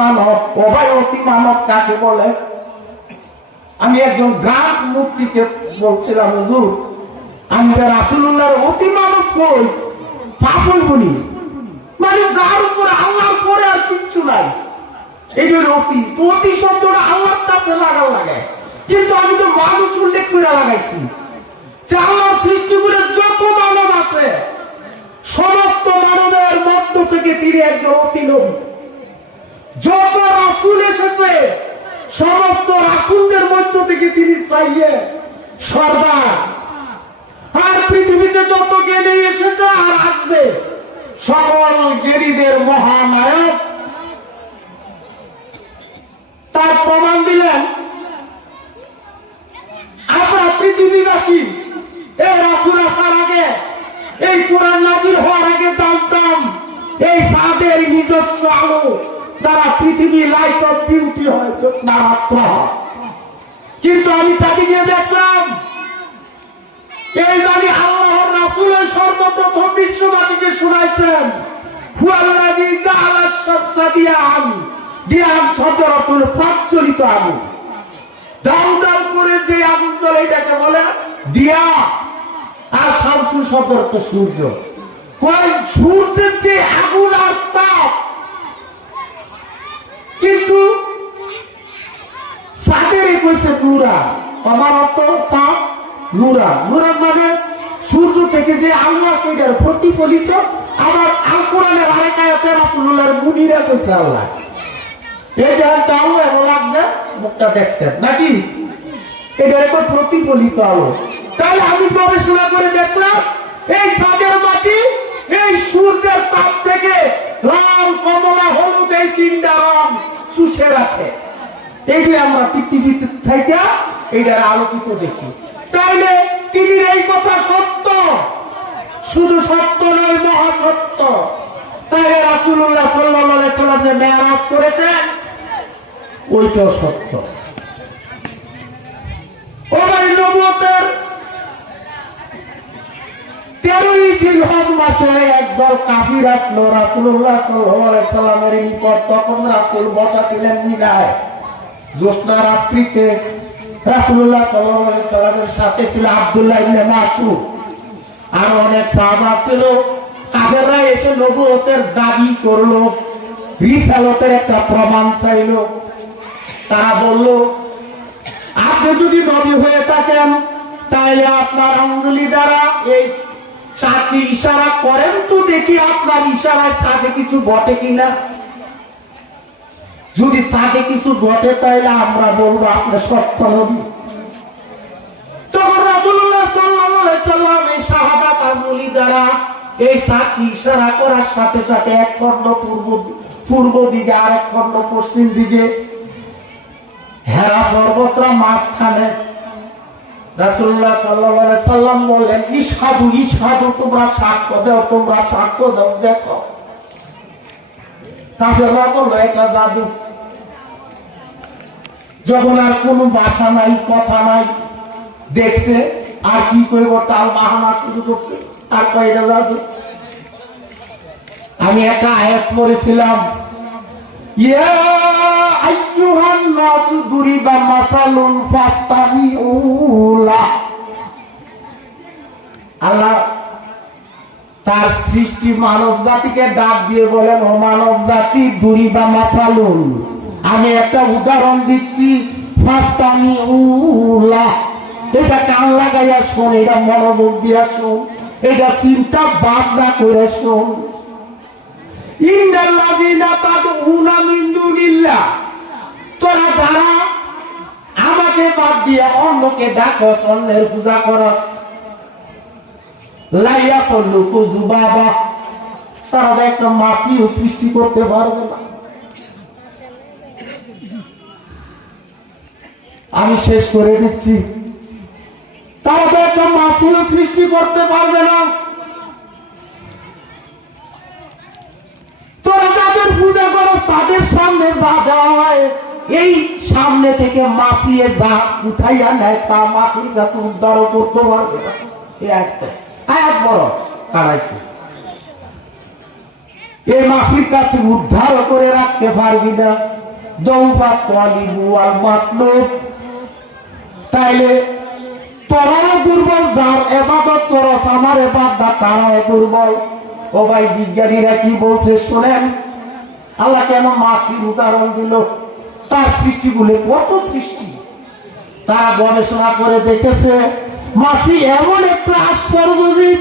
মানব। ও ভাই, অতি মানব কাকে বলে? আমি একজন গ্রাম মুক্তিকে বলছিলাম, হুজুর আমি যে রাসূলুল্লাহর অতি মানব কই পাগল বলি, মানে যার উপরে আল্লাহর পরে আর কিচ্ছু নাই, এগুলো অতি। তো অতি শব্দটা আল্লাহর কাছে লাগে, কিন্তু আমি তো মানুষ উল্লেখ করে লাগাইছি যে আল্লাহর সৃষ্টি করে যত মানব আছে সমস্ত মানবের মধ্য থেকে তিনি একজন অতি নবী। যত রাসূল এসেছে সমস্ত রাসূলদের মধ্য থেকে তিনি চাইয়ে সর্দার। আর পৃথিবীতে যত জ্ঞানী এসেছে আর আসবে সকল জ্ঞানীদের মহানায়ক। তার প্রমাণ দিলেন আমরা পৃথিবীবাসী এই রাসূল আসার আগে, এই কোরআন নাযিল হওয়ার আগে জানতাম এই চাঁদের নিজস্ব আলো তারা পৃথিবী লাইট অফ বিউটি হয়েছে না মাত্র। কিন্তু আমি চাঁদে গিয়ে দেখলাম এই জানি আল্লাহর রাসূলের সর্বপ্রথম বিশ্ববাসীকে শুনাইছেন হুয়াল্লাযী জাআলা শামসা দিয়ান। দিয়ান শব্দের অর্থ হলো প্রজ্বলিত আগুন। দাউদার করে যে আগুন জ্বলে এটাকে বলে দিয়া। আর শামসু শব্দের অর্থ সূর্য। সূর্যের যে আগুন আর তাপ, কিন্তু চাঁদের কইছে নূরা। আমার অর্থ চাঁদ নূরা। নূরার মানে সূর্য থেকে যে আলো আসে এটার প্রতিফলিত। আবার আল কোরআনের আরেক আয়াতে রাসূলুল্লাহর মুনিরা কইছে আল্লাহ। এই যে তাও এমন লাগছে মুখটা দেখছেন নাকি, এটার একটা প্রতিফলিত আলো। তাহলে আমি গবেষণা করে দেখলাম এই চাঁদের মাটি এই সূর্যের তাপ থেকে লাল, কমলা, হলুদ এই তিনটা রং চুষে রাখে। এইগুলো আমরা পৃথিবীতে থেকে এইটার আলোকিত দেখি। তাইলে তিনি এই কথা সত্য, শুধু সত্য নয় মহাসত্য। তাইলে রাসূলুল্লাহ সাল্লাল্লাহু আলাইহি সাল্লাম যে মেরাজ করেছেন ওইটাও সত্য। ও ভাই, নবুয়তের 13ই জিলহজ মাসে একদল কাফির আসলো রাসূলুল্লাহ সাল্লাল্লাহু আলাইহি সাল্লামের নিকট। তখন রাসূল বসা ছিলেন মিনায় জ্যোৎস্না রাত্রিতে। রাসূলুল্লাহ সাল্লাল্লাহু আলাইহি সাল্লামের সাথে ছিল আব্দুল্লাহ ইবনে মাসউদ, আর অনেক সাহাবা ছিল। কাফেররা এসে নবুয়তের দাবি করলো, রিসালাতের একটা প্রমাণ চাইলো। তারা বলল, আপনি যদি নবী হয়ে থাকেন তাহলে আপনার আঙ্গুলি দ্বারা এই চাঁদকে ইশারা করেন তো দেখি আপনার ইশারায় চাঁদে কিছু ঘটে কিনা। যদি চাঁদে কিছু ঘটে তাহলে আমরা বলবো আপনি সত্য নবী। তখন রাসূলুল্লাহ সাল্লাল্লাহু আলাইহি সাল্লাম এই শাহাদাত আঙ্গুলি দ্বারা এই চাঁদকে ইশারা করার সাথে সাথে এক খণ্ড পূর্ব দিকে আর এক খণ্ড পশ্চিম দিকে, হেরা পর্বতরা মাঝখানে। রাসূলুল্লাহ সাল্লাল্লাহু আলাইহি সাল্লাম বললেন, ইশহাদু ইশহাদু, তোমরা সাক্ষ্য দাও, তোমরা সাক্ষ্য দাও। দেখো কাফেররা বললো এটা জাদু। যখন আর কোনো ভাষা নাই, কথা নাই, দেখছে আর কি করব, টাল বাহানা শুরু করছে আর কয়টা জাদু। আমি একটা আয়াত পড়েছিলাম, ইয়া আইয়ুহান নাসু দুরিবা মাসালুন ফাস্তামিউ লাহ। আল্লাহ তার সৃষ্টি মানব জাতিকে ডাক দিয়ে বলেন, ও মানব জাতি, দুরিবা মাসালুন, আমি একটা উদাহরণ দিচ্ছি, ফাস্তামিউ লাহ। এটা কান লাগাইয়া শোন, এটা মনোযোগ দিয়া শোন, এটা চিন্তা ভাবনা করে শোন। ইন্নাল্লাযীনা তাদউনা মিন দুনিল্লাহ, তোরা যারা আমাকে বাদ দিয়ে অন্যকে ডাকস, অন্যের পূজা করস, লা ইয়াখলুকু যুবাবা, তারা একটা মাছিও সৃষ্টি করতে পারবে না। আমি শেষ করে দিচ্ছি, তারা তো একটা মাছিও সৃষ্টি করতে পারবে না। তোরা যাদের পূজা করো তাদের সামনে যা দেওয়া হয়, এই সামনে থেকে মাছিয়ে যা উঠাইয়া নেয় তা মাছির কাছে উদ্ধারও করতে পারবে না। এই একটা আয়াত বড় কাড়াইছে। এই মাসির কাছ থেকে উদ্ধার করে রাখতে পারবি না। দৌবা তালিবু আল মাতলুব। তাইলে তোরাও দুর্বল, যার ইবাদত করস আমার ইবাদত তারাও দুর্বল। ও ভাই, বিজ্ঞানীরা কি বলছে শোনেন। আল্লাহ কেন মাসির উদাহরণ দিল? তার সৃষ্টিগুলো কত সৃষ্টি, তারা গবেষণা করে দেখেছে মাছি এমন একটা আশ্চর্যজীব।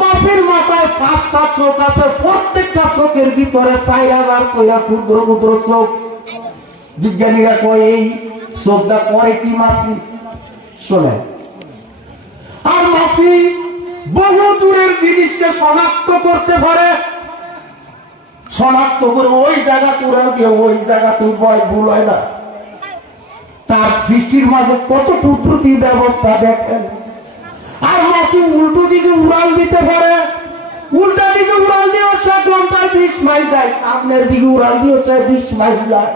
মাছের মাথায় 5টা চোখ আছে, প্রত্যেকটা চোখের ভিতরে 4000 কইরা ক্ষুদ্র ক্ষুদ্র চোখ। বিজ্ঞানীরা কয় এই চোখটা করে কি মাছি? শোনে। আর মাছি বহু দূরের জিনিসকে শনাক্ত করতে পারে, শনাক্ত করে ওই জায়গা তুলে দিয়ে ওই জায়গা তুই ভুল হয় না। তার সৃষ্টির মাঝে কত কুদরতি ব্যবস্থা দেখেন। আর মাছি উল্টো দিকে উড়াল দিতে পারে, উল্টা দিকে উড়াল দিয়ে 1 ঘন্টায় 20 মাইল যায়, সামনের দিকে উড়াল দিয়ে 20 মাইল যায়।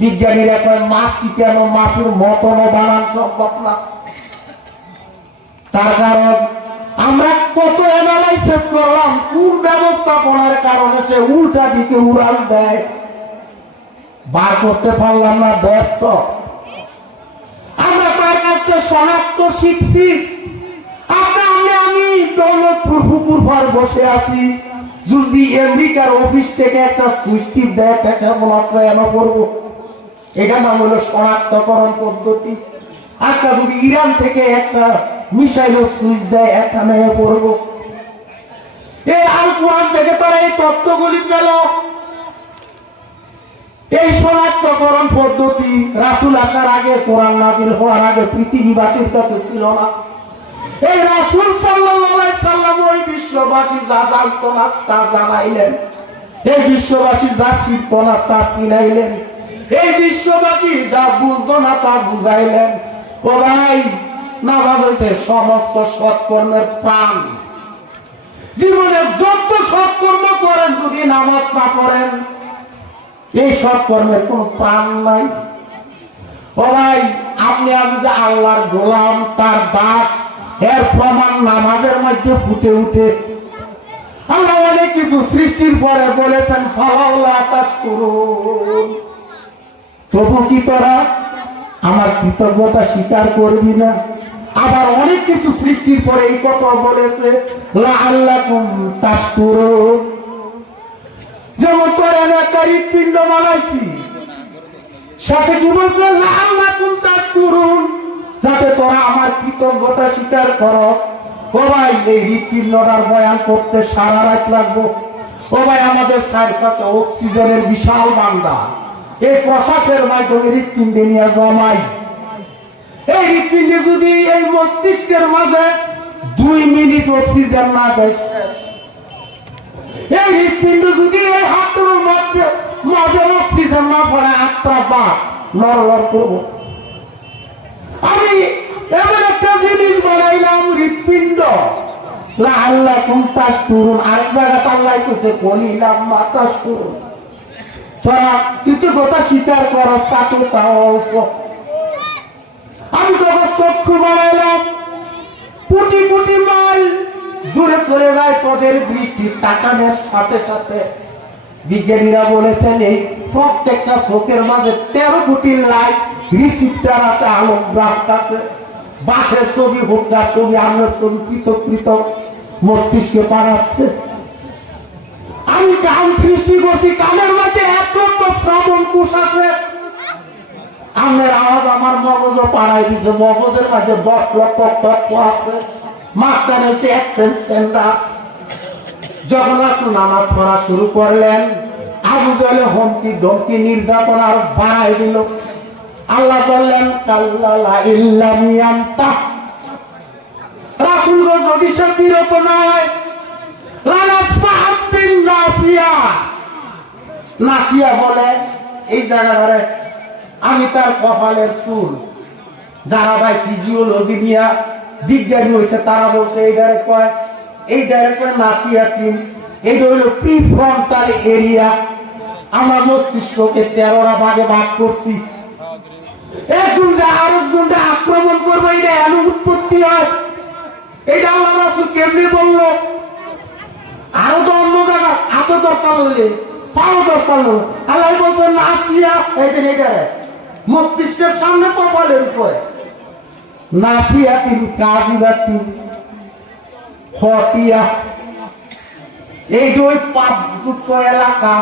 বিজ্ঞানীরা কয় মাছি কেন? মাছির মতন বানান সম্ভব না। তার কারণ আমরা কত অ্যানালাইসিস করলাম, কোন ব্যবস্থাপনার কারণে সে উল্টা দিকে উড়াল দেয়, বার করতে পারলাম না, ব্যর্থ। আমরা তার কাছে শনাক্ত শিখছি। আমি দৌলতপুর পুকুর পাড় বসে আছি, যদি আমেরিকার অফিস থেকে একটা সুইচ টিপ দেয় কেমন আশ্রয় এনে পড়বো। এটা নাম হলো শনাক্তকরণ পদ্ধতি। আজকে যদি ইরান থেকে একটা মিসাইল সুইচ দেয় এখানে পড়বো। এই আল কোরআন থেকে তারা এই তত্ত্বগুলি পেল। এই শনাক্তকরণ পদ্ধতি রাসূল আসার আগে, কোরআন নাযিল হওয়ার আগে পৃথিবীবাসীর কাছে ছিল না। এই রাসূল সাল্লাল্লাহু আলাইহি সাল্লাম ওই বিশ্ববাসী যা জানতো না তা জানাইলেন, এই বিশ্ববাসী যা চিনতো না তা চিনাইলেন, এই বিশ্ববাসী যা বুঝতো না তা বুঝাইলেন। ও ভাই, নামাজ হয়েছে সমস্ত সৎকর্মের প্রাণ। জীবনে যত সৎকর্ম করেন, যদি নামাজ না পড়েন এই সৎকর্মের কোন প্রাণ নাই। ও ভাই, আপনি আমি যে আল্লাহর গোলাম, তার দাস, এর প্রমাণ নামাজের মধ্যে ফুটে উঠে। আল্লাহ অনেক কিছু সৃষ্টির পরে বলেছেন ফালাউলা তাশকুরুন, তবু কি তোরা আমার কৃতজ্ঞতা স্বীকার করবি না? আবার অনেক কিছু সৃষ্টির পরে এই কথা বলেছে লাআল্লাকুম তাশকুরুন। যেমন তোরা একটা হৃৎপিণ্ড বানাইছি, শেষে কি বলছে লাআল্লাকুম তাশকুরুন, যাতে তোরা আমার কৃতজ্ঞতা স্বীকার করস। ও ভাই, এই হৃৎপিণ্ডটার বয়ান করতে সারা রাত লাগবো। ও ভাই, আমাদের চারপাশে অক্সিজেনের বিশাল ভান্ডার, এই প্রশ্বাসের মাধ্যমে হৃৎপিণ্ডে নিয়ে জমাই। এই হৃৎপিণ্ডে যদি এই মস্তিষ্কের মাঝে 2 মিনিট অক্সিজেন না দেয়, এই হৃৎপিণ্ড যদি এই হাতের মাঝে অক্সিজেন না পড়ে, 8টা বার নড়লড় করবো। আমি এমন একটা জিনিস বানাইলাম হৃৎপিণ্ড, লাআল্লাকুম তাশকুরুন। আরেক জায়গাতে আল্লাহ কইছে কলিলাম মা তাশকুরুন, তোরা কৃতজ্ঞতা স্বীকার করো তাতে তাও অল্প। আমি যখন চক্ষু বানাইলাম, কোটি কোটি মাইল দূরে চলে যায় তোদের দৃষ্টি তাকানোর সাথে সাথে। বিজ্ঞানীরা বলেছেন এই প্রত্যেকটা চোখের মাঝে 13 কোটি লাইট রিসিপ্টার আছে, আলোকগ্রাহ আছে। বাসের ছবি, ভুট্টার ছবি, আমের ছবি পৃথক পৃথক মস্তিষ্কে পাঠাচ্ছে। আমি কান সৃষ্টি করছি, কানের মধ্যে 1 লক্ষ শ্রবণ কোষ আছে। আমের আওয়াজ আমার মগজ পাড়াই দিছে, মগজের মাঝে 10 লক্ষ তত্ত্ব আছে। মাঝখানে হচ্ছে অ্যাকসেন্ট সেন্টার। যখন রাসূল নামাজ পড়া শুরু করলেন, আবু জাহেল হুমকি ধমকি নির্যাতন আর বাড়াই দিল। আল্লাহ বললেন কাল্লা ইল্লাম ইয়ান্তাহ, রাসূল যদি সে বিরত না হয়, লানাসফাআন বিন নাসিয়া। নাসিয়া বলে এই জায়গাটারে আমি তার কপালের চুল। যারা ভাই ফিজিওলজি নিয়ে বিজ্ঞানী হয়েছে তারা বলছে এইটারে কয় নাসিয়া টিম। এইটা হলো প্রিফ্রন্টাল এরিয়া। আমরা মস্তিষ্ককে 13টা ভাগে ভাগ করছি। একজন যা আরেকজনটা আক্রমণ করবে, এটা এমন উৎপত্তি হয়। এটা আল্লাহ রাসূল কেমনে বললো? আরো তো অন্য জায়গা এত দরকার হইলে পাও দরকার হলো আল্লাহ বলছেন নাসিয়া এইটারে মস্তিষ্কের সামনে কপালের উপরে নাসিয়া তিন কাজিবাতি হতিয়া এই দুই পাপযুক্ত এলাকা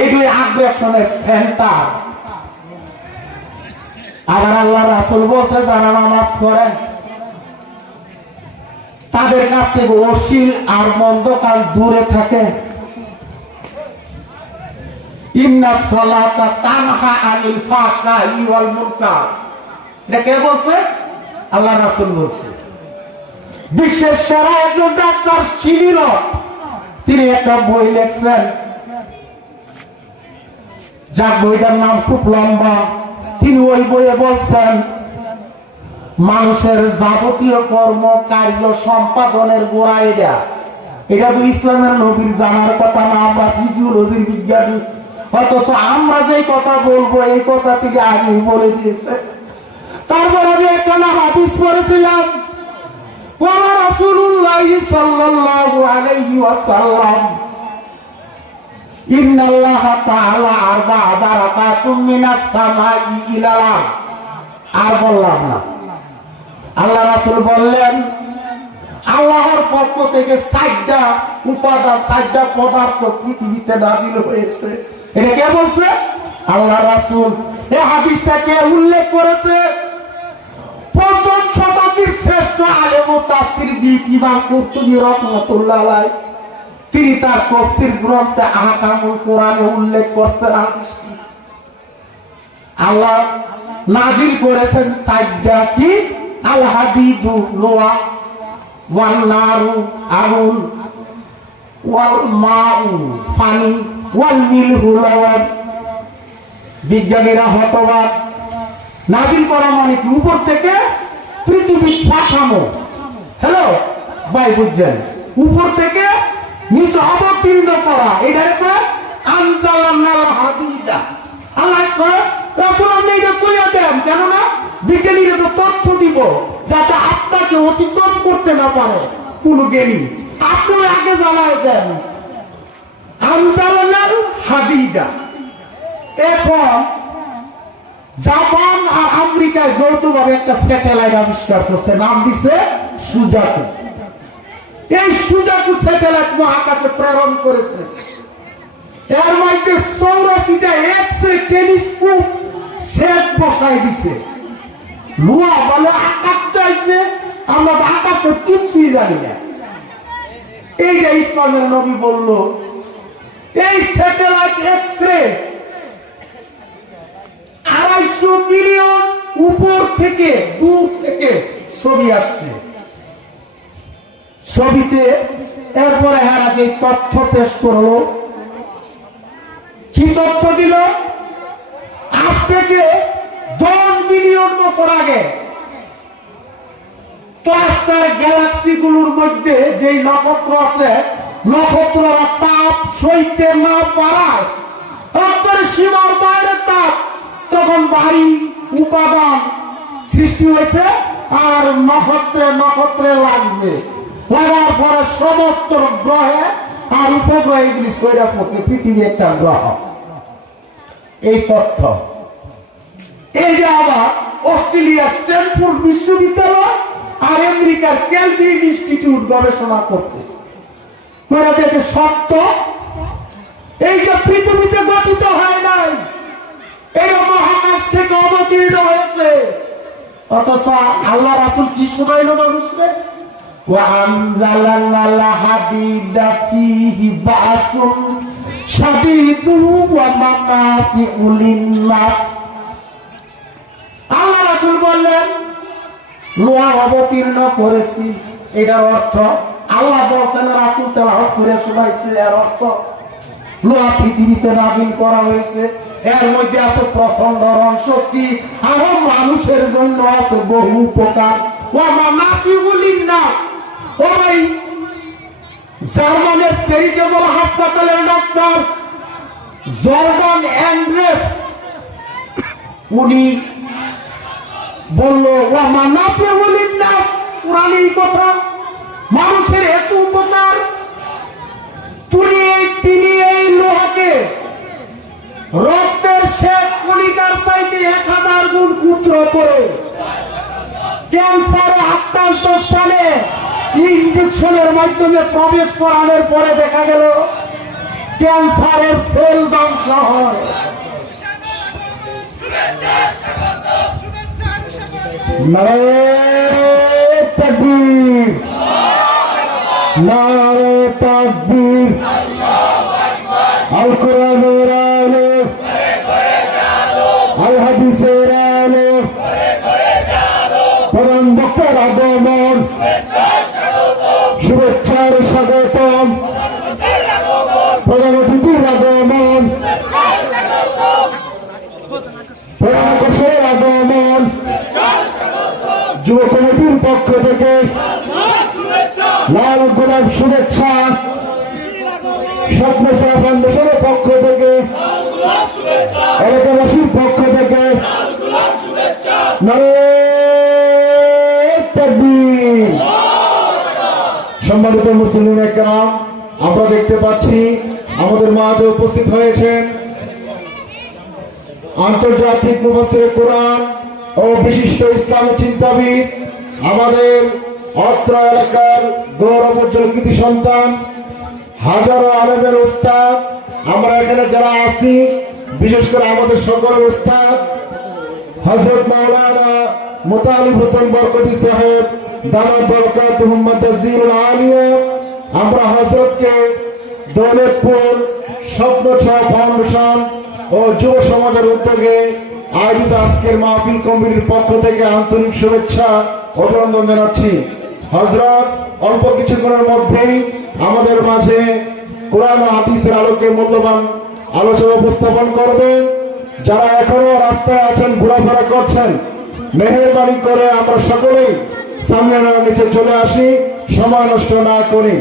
এই দুই আগ্রাসনের সেন্টার। আবার আল্লাহ রাসূল বলছে যারা নামাজ পড়ে তাদের কাছ থেকে অশ্লীল আর মন্দ কাজ দূরে থাকে। ইন্না সালাতা তানহা আনিল ফাহশাই ওয়াল মুনকার, এটা কে বলছে? আল্লাহ রাসূল বলছে। বিশ্বের সেরা একজন ডাক্তার শিবির তিনি একটা বই লিখছেন, যার বইটার নাম খুব লম্বা। তিনি ওই বইয়ে বলছেন মানুষের যাবতীয় কর্ম কার্য সম্পাদনের গোড়া এটা তো ইসলামের নবীর জানার কথা না, আমরা ফিজিওলজির বিজ্ঞানী, অথচ আমরা যে কথা বলবো এই কথা থেকে আগেই বলে দিয়েছে। তারপর আমি একটা হাদিস পড়েছিলাম, রাসূলুল্লাহ সাল্লাল্লাহু আলাইহি ওয়াসাল্লাম ইন্নাল্লাহা তাআলা আরবা'a বারাকাতুম মিনাস সামাই ইলাল আরদ। আর বললাম না, আল্লাহ রাসূল বললেন আল্লাহর পক্ষ থেকে 4টা উপাদান 4টা পদার্থ পৃথিবীতে নাযিল হয়েছে। এটা কে বলছে? আল্লাহ রাসূল। এই হাদিসটাকে উল্লেখ করেছে পঞ্চম শতাব্দীর শ্রেষ্ঠ আলেম ও তাফসীরবিদ ইমাম কুরতুবী রাহমাতুল্লাহ আলাইহি। তিনি তার তাফসীর গ্রন্থে আহকামুল কোরআনে উল্লেখ করেছেন হাদিসটি। আল্লাহ নাযিল করেছেন 4টা কি? আল হাদিদু লোহা, ওয়াল নারু আগুন, ওয়াল মাউ পানি, ওয়াল মিলহু লবণ। বিজ্ঞানীরা হতবাক, নাযিল করা মানে কি? উপর থেকে পৃথিবী পাঠানো। হ্যালো ভাই, বুঝছেন? উপর থেকে নিচে অবতীর্ণ করা, এটাকে আনজালানাল হাদিদা। আল্লাহ কয় রাসূল আপনি এটা কইয়া দেন, কেন না বিজ্ঞানীরা তো তথ্য দিব যাতে আপনাকে অতিক্রম করতে না পারে কোন জ্ঞানী। আপনি আগে জানাই দেন আনজালানাল হাদিদা। এখন জাপান আর আমেরিকায় যৌথভাবে একটা স্যাটেলাইট আবিষ্কার করছে, নাম দিছে সুজাকু। এই সুজাকু স্যাটেলাইট মহাকাশে প্রেরণ করেছে। এর মধ্যে 84টা এক্স-রে টেলিস্কোপ সেট বসাই দিছে। লুয়া বলে আকাশ চাইছে, আমরা আকাশে কিছুই জানি না। এইটা ইসলামের নবী বলল এই স্যাটেলাইট এক্স-রে 250 মিলিয়ন উপর থেকে দূর থেকে ছবি আসছে। ছবিতে এরপরে হারা যে তথ্য পেশ করলো, কি তথ্য দিল? আজ থেকে 10 মিলিয়ন বছর আগে ক্লাস্টার গ্যালাক্সি গুলোর মধ্যে যে নক্ষত্র আছে, নক্ষত্ররা তাপ সইতে না পারায় অন্তর সীমার বাইরে তাপ, তখন ভারী উপাদান সৃষ্টি হয়েছে আর নক্ষত্রে নক্ষত্রে লাগছে। লাগার পরে সমস্ত গ্রহে আর উপগ্রহে এগুলি সইরা পড়ছে, পৃথিবী একটা গ্রহ। এই তথ্য এই যে আবার অস্ট্রেলিয়ার স্ট্যানফোর্ড বিশ্ববিদ্যালয় আর আমেরিকার কেলভিন ইনস্টিটিউট গবেষণা করছে, এটা সত্য। এইটা পৃথিবীতে গঠিত হয় নাই, এটা মহাকাশ থেকে অবতীর্ণ হয়েছে। অথচ আল্লাহ রাসূল কি শোনাইল মানুষকে? ওয়ানজালানাল হাদিদা ফীহি বাসুন শাদীদুন ওয়া মানাফিউ লিন-নাস। আল্লাহ রাসূল বললেন লোহা অবতীর্ণ করেছি। এটার অর্থ আল্লাহ বলছেন, রাসূল তেলাওয়াত করে শোনাইছে। এর অর্থ লোহা পৃথিবীতে নাযিল করা হয়েছে, এর মধ্যে আছে প্রচন্ড রণ শক্তি, আর মানুষের জন্য আছে বহু উপকার। ওয়া মানাফিউ লিন-নাস। ওই জার্মানের চ্যারিটেবল হাসপাতালের ডাক্তার জর্ডান অ্যান্ড্রেস উনি বলল ওয়া মানাফিউ লিন-নাস, কোরআনের কথা, মানুষের এত উপকার তিনি এই লোহাকে রক্তের শেষ কণিকার চাইতে 1000 গুণ ক্ষুদ্র করে ক্যান্সারে আক্রান্ত স্থানে ইনজেকশনের মাধ্যমে প্রবেশ করানোর পরে দেখা গেল ক্যান্সারের সেল ধ্বংস হয়। নারে তাকবীর, নারে তাকবীর। আল কোরআনের আলো, আল হাদিসের আলো, প্রধান বক্তার আগমন, শুভেচ্ছার স্বাগতম, প্রধান অতিথির আগমন, প্রধান আকর্ষণের আগমন, যুব কমিটির পক্ষ থেকে লাল গোলাপ শুভেচ্ছা, স্বপ্ন ফাউন্ডেশনের পক্ষ থেকে, এলাকাবাসীর পক্ষ থেকে নারে তাকবীর। সম্মানিত মুসলিম একরাম, আমরা দেখতে পাচ্ছি আমাদের মাঝে উপস্থিত হয়েছেন আন্তর্জাতিক মুফাসসিরে কোরআন ও বিশিষ্ট ইসলামী চিন্তাবিদ, আমাদের অত্র এলাকার গৌরব উজ্জ্বল কৃতি সন্তান, হাজারো আলেমের উস্তাদ। আমরা এখানে যারা আছি, বিশেষ করে আমাদের সকলের উস্তাদ হযরত মাওলানা মুতালিব হোসেন বরকতি সাহেব দামাত বরকাতুহুম মাদাজিরুল আলিয়া, আমরা হযরতকে দৌলতপুর স্বপ্ন ফাউন্ডেশন ও যুব সমাজের উদ্যোগে আয়োজিত আজকের মাহফিল কমিটির পক্ষ থেকে আন্তরিক শুভেচ্ছা অভিনন্দন জানাচ্ছি। হযরত অল্প কিছুক্ষণের মধ্যেই আমাদের মাঝে কোরআন ও হাদিসের আলোকে মূল্যবান আলোচনা উপস্থাপন করবেন। যারা এখনো রাস্তায় আছেন, ঘোরাফেরা করছেন, মেহেরবানি করে আমরা সকলেই সামনের নিচে চলে আসি, সময় নষ্ট না করি।